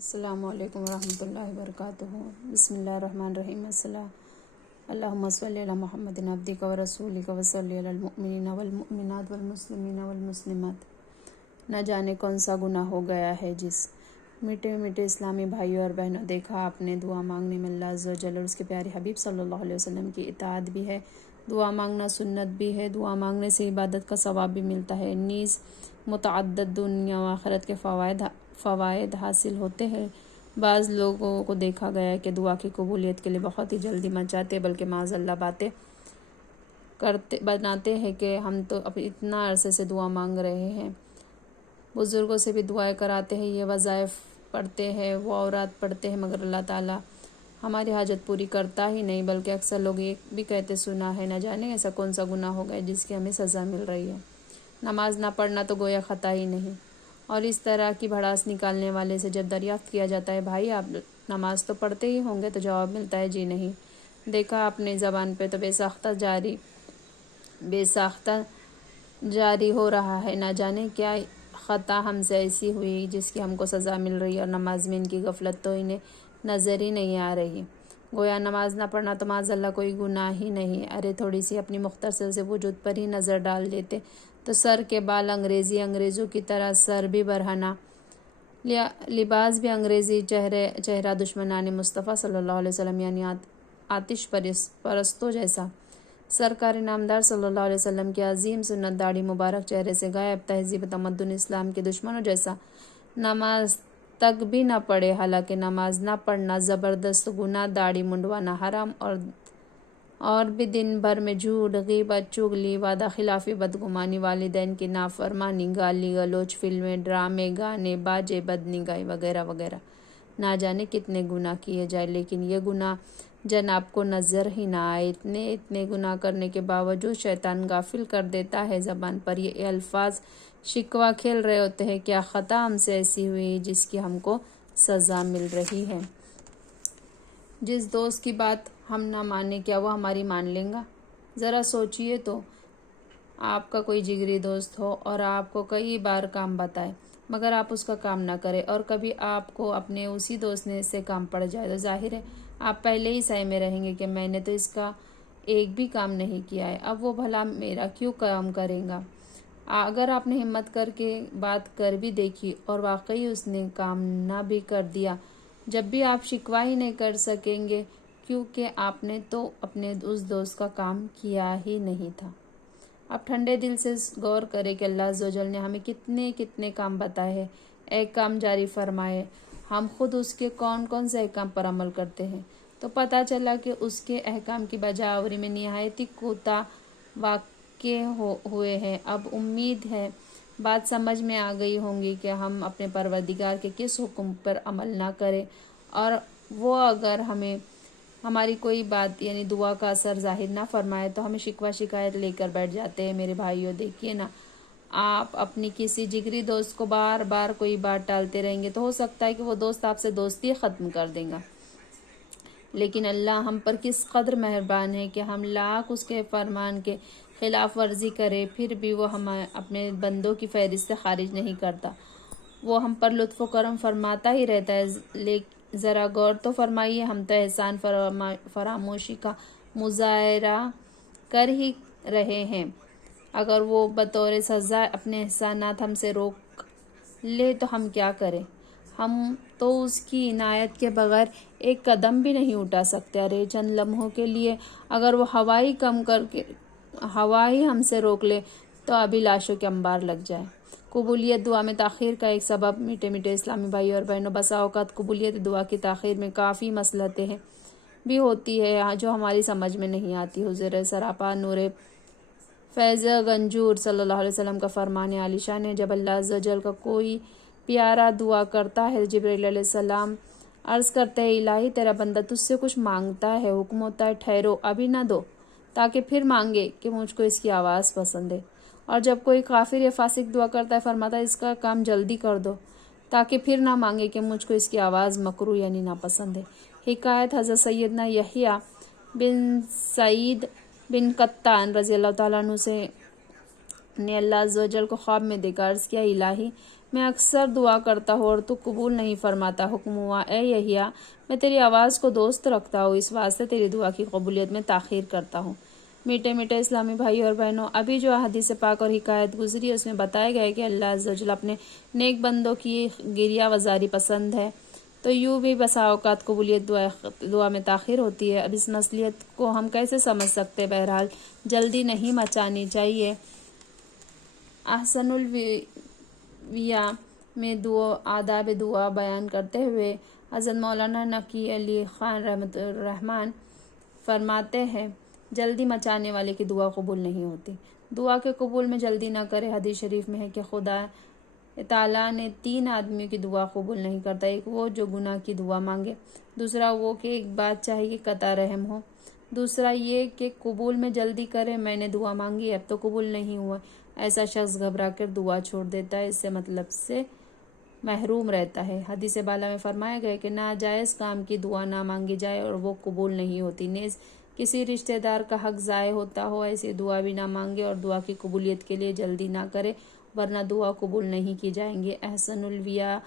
السلام علیکم ورحمۃ اللہ وبرکاتہ۔ بسم اللہ الرحمن الرحیم۔ اللہم صلی علی محمد عبدک و رسولک و صلی علی المؤمنین والمؤمنات والمسلمین والمسلمات۔ نہ جانے کون سا گناہ ہو گیا ہے جس میٹھے میٹھے اسلامی بھائیوں اور بہنوں، دیکھا آپ نے دعا مانگنے میں اللہ عز و جل اور اس کے پیارے حبیب صلی اللہ علیہ وسلم کی اطاعت بھی ہے۔ دعا مانگنا سنت بھی ہے، دعا مانگنے سے عبادت کا ثواب بھی ملتا ہے، نیز متعدد دنیا و آخرت کے فوائد حاصل ہوتے ہیں۔ بعض لوگوں کو دیکھا گیا ہے کہ دعا کی قبولیت کے لیے بہت ہی جلدی مچاتے بلکہ معاذ اللہ باتیں بناتے ہیں کہ ہم تو اب اتنا عرصے سے دعا مانگ رہے ہیں، بزرگوں سے بھی دعائیں کراتے ہیں، یہ وظائف پڑھتے ہیں، وہ اوراد پڑھتے ہیں، مگر اللہ تعالیٰ ہماری حاجت پوری کرتا ہی نہیں، بلکہ اکثر لوگ یہ بھی کہتے سنا ہے، نہ جانے ایسا کون سا گناہ ہو گیا جس کی ہمیں سزا مل رہی ہے۔ نماز نہ پڑھنا تو گویا خطا ہی نہیں، اور اس طرح کی بھڑاس نکالنے والے سے جب دریافت کیا جاتا ہے بھائی آپ نماز تو پڑھتے ہی ہوں گے، تو جواب ملتا ہے جی نہیں۔ دیکھا اپنے زبان پہ تو بے ساختہ جاری ہو رہا ہے، نہ جانے کیا خطا ہم سے ایسی ہوئی جس کی ہم کو سزا مل رہی ہے، اور نماز میں ان کی غفلت تو انہیں نظر ہی نہیں آ رہی۔ گویا نماز نہ پڑھنا تو معاذ اللہ کوئی گناہ ہی نہیں۔ ارے تھوڑی سی اپنی مختصر سے وجود پر ہی نظر ڈال دیتے تو سر کے بال انگریزوں کی طرح، سر بھی برہنہ، لباس بھی انگریزی، چہرہ دشمنان مصطفیٰ صلی اللہ علیہ وسلم یعنی آتش پرستوں جیسا، سرکار نامدار صلی اللہ علیہ وسلم کی عظیم سنت داڑھی مبارک چہرے سے غائب، تہذیب تمدن اسلام کے دشمنوں جیسا، نماز تک بھی نہ پڑھے، حالانکہ نماز نہ پڑھنا زبردست گناہ، داڑھی منڈوانا حرام، اور بھی دن بھر میں جھوٹ، غیبت، چغلی، وعدہ خلافی، بدگمانی، والدین کی نافرمانی، گالی گلوچ، فلمیں، ڈرامے، گانے باجے، بدنگاہی وغیرہ وغیرہ، نہ جانے کتنے گناہ کیے جائے، لیکن یہ گناہ جناب کو نظر ہی نہ آئے۔ اتنے گناہ کرنے کے باوجود شیطان غافل کر دیتا ہے، زبان پر یہ الفاظ شکوہ کھیل رہے ہوتے ہیں، کیا خطا ہم سے ایسی ہوئی جس کی ہم کو سزا مل رہی ہے۔ جس دوست کی بات ہم نہ مانیں کیا وہ ہماری مان لیں گا؟ ذرا سوچئے تو، آپ کا کوئی جگری دوست ہو اور آپ کو کئی بار کام بتائے مگر آپ اس کا کام نہ کریں، اور کبھی آپ کو اپنے اسی دوست سے کام پڑ جائے، تو ظاہر ہے آپ پہلے ہی صحیح میں رہیں گے کہ میں نے تو اس کا ایک بھی کام نہیں کیا ہے، اب وہ بھلا میرا کیوں کام کرے گا۔ اگر آپ نے ہمت کر کے بات کر بھی دیکھی اور واقعی اس نے کام نہ بھی کر دیا، جب بھی آپ شکوہ ہی نہیں کر سکیں گے، کیونکہ آپ نے تو اپنے اس دوست کا کام کیا ہی نہیں تھا۔ اب ٹھنڈے دل سے غور کریں کہ اللہ عز و جل نے ہمیں کتنے کتنے کام بتائے ہیں، احکام جاری فرمائے، ہم خود اس کے کون کون سے احکام پر عمل کرتے ہیں، تو پتہ چلا کہ اس کے احکام کی بجا آوری میں نہایت ہی کوتاہ واقع ہوئے ہیں۔ اب امید ہے بات سمجھ میں آ گئی ہوگی کہ ہم اپنے پروردگار کے کس حکم پر عمل نہ کریں، اور وہ اگر ہماری کوئی بات یعنی دعا کا اثر ظاہر نہ فرمائے تو ہمیں شکوہ شکایت لے کر بیٹھ جاتے ہیں۔ میرے بھائیوں دیکھیے نا، آپ اپنی کسی جگری دوست کو بار بار کوئی بات ٹالتے رہیں گے تو ہو سکتا ہے کہ وہ دوست آپ سے دوستی ختم کر دے گا، لیکن اللہ ہم پر کس قدر مہربان ہے کہ ہم لاکھ اس کے فرمان کے خلاف ورزی کرے پھر بھی وہ ہمیں اپنے بندوں کی فہرست سے خارج نہیں کرتا، وہ ہم پر لطف و کرم فرماتا ہی رہتا ہے۔ ذرا غور تو فرمائیے، ہم تو احسان فراموشی کا مظاہرہ کر ہی رہے ہیں، اگر وہ بطور سزا اپنے احسانات ہم سے روک لے تو ہم کیا کریں؟ ہم تو اس کی عنایت کے بغیر ایک قدم بھی نہیں اٹھا سکتے۔ ارے چند لمحوں کے لیے اگر وہ ہوا ہی ہم سے روک لے تو ابھی لاشوں کے انبار لگ جائے۔ قبولیت دعا میں تاخیر کا ایک سبب، میٹھے میٹھے اسلامی بھائی اور بہنوں، بسا اوقات قبولیت دعا کی تاخیر میں کافی مصلحتیں بھی ہوتی ہے جو ہماری سمجھ میں نہیں آتی۔ حضور سراپا نور فیض گنجور صلی اللہ علیہ وسلم کا فرمان عالی شان ہے، جب اللہ عز و جل کا کوئی پیارا دعا کرتا ہے، جبرائیل علیہ السلام عرض کرتے ہیں الہی تیرا بندہ تجھ سے کچھ مانگتا ہے، حکم ہوتا ہے ٹھہرو ابھی نہ دو تاکہ پھر مانگے کہ مجھ کو اس کی آواز پسند ہے، اور جب کوئی کافر یا فاسق دعا کرتا ہے فرماتا ہے اس کا کام جلدی کر دو تاکہ پھر نہ مانگے کہ مجھ کو اس کی آواز مکروہ یعنی ناپسند ہے۔ حکایت حضرت سیدنا یحییٰ بن سعید بن قطان رضی اللہ تعالیٰ عنہ سے نے اللہ عز و جل کو خواب میں دیکھا، عرض کیا الہی میں اکثر دعا کرتا ہوں اور تو قبول نہیں فرماتا۔ حکم ہوا، اے یحییٰ، میں تیری آواز کو دوست رکھتا ہوں، اس واسطے تیری دعا کی قبولیت میں تاخیر کرتا ہوں۔ میٹھے میٹھے اسلامی بھائی اور بہنوں، ابھی جو حدیث پاک اور حکایت گزری اس میں بتایا گیا ہے کہ اللہ عز و جل اپنے نیک بندوں کی گریہ وزاری پسند ہے، تو یوں بھی بسا اوقات قبولیت دعا میں تاخیر ہوتی ہے۔ اب اس نصیحت کو ہم کیسے سمجھ سکتے؟ بہرحال جلدی نہیں مچانی چاہیے۔ احسن الویہ میں آداب دعا بیان کرتے ہوئے حضرت مولانا نقی علی خان رحمۃ الرحمن فرماتے ہیں، جلدی مچانے والے کی دعا قبول نہیں ہوتی۔ دعا کے قبول میں جلدی نہ کرے۔ حدیث شریف میں ہے کہ خدا تعالیٰ نے 3 آدمیوں کی دعا قبول نہیں کرتا، ایک وہ جو گناہ کی دعا مانگے، دوسرا وہ کہ ایک بات چاہے کہ قطع رحم ہو، دوسرا یہ کہ قبول میں جلدی کرے، میں نے دعا مانگی اب تو قبول نہیں ہوا، ایسا شخص گھبرا کر دعا چھوڑ دیتا ہے، اس سے مطلب سے محروم رہتا ہے۔ حدیث بالا میں فرمایا گیا کہ ناجائز کام کی دعا نہ مانگی جائے اور وہ قبول نہیں ہوتی، نیز کسی رشتہ دار کا حق ضائع ہوتا ہو ایسی دعا بھی نہ مانگے اور دعا کی قبولیت کے لیے جلدی نہ کرے ورنہ دعا قبول نہیں کی جائیں گی۔ احسن الویہ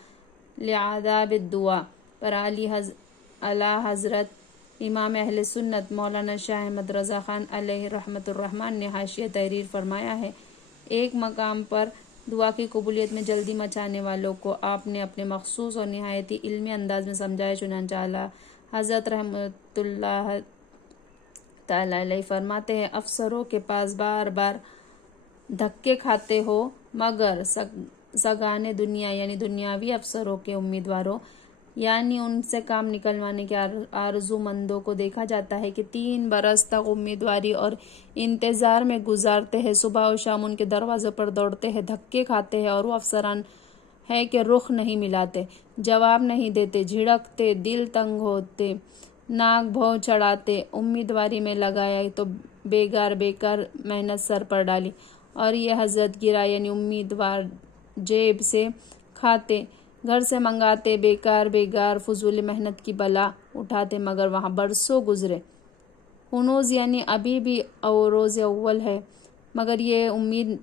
لآداب الدعا پر اعلیٰ حضرت امام اہل سنت مولانا شاہ احمد رضا خان علیہ رحمۃ الرحمن نے حاشیہ تحریر فرمایا ہے، ایک مقام پر دعا کی قبولیت میں جلدی مچانے والوں کو آپ نے اپنے مخصوص اور نہایتی علمی انداز میں سمجھایا، چنانچہ اعلیٰ حضرت رحمۃ اللہ تعالیٰ علیہ فرماتے ہیں، افسروں کے پاس بار بار دھکے کھاتے ہو مگر سگان دنیا یعنی دنیاوی افسروں کے امیدواروں یعنی ان سے کام نکلوانے کے آرزو مندوں کو دیکھا جاتا ہے کہ 3 برس تک امیدواری اور انتظار میں گزارتے ہیں، صبح و شام ان کے دروازے پر دوڑتے ہیں، دھکے کھاتے ہیں اور وہ افسران ہے کہ رخ نہیں ملاتے، جواب نہیں دیتے، جھڑکتے، دل تنگ ہوتے، ناک بھوں چڑھاتے، امیدواری میں لگایا تو بیکار محنت سر پر ڈالی اور یہ حضرت گرا یعنی امیدوار جیب سے کھاتے، گھر سے منگاتے، بیکار فضول محنت کی بلا اٹھاتے، مگر وہاں برسوں گزرے، ہنوز یعنی ابھی بھی روز اول ہے مگر یہ امید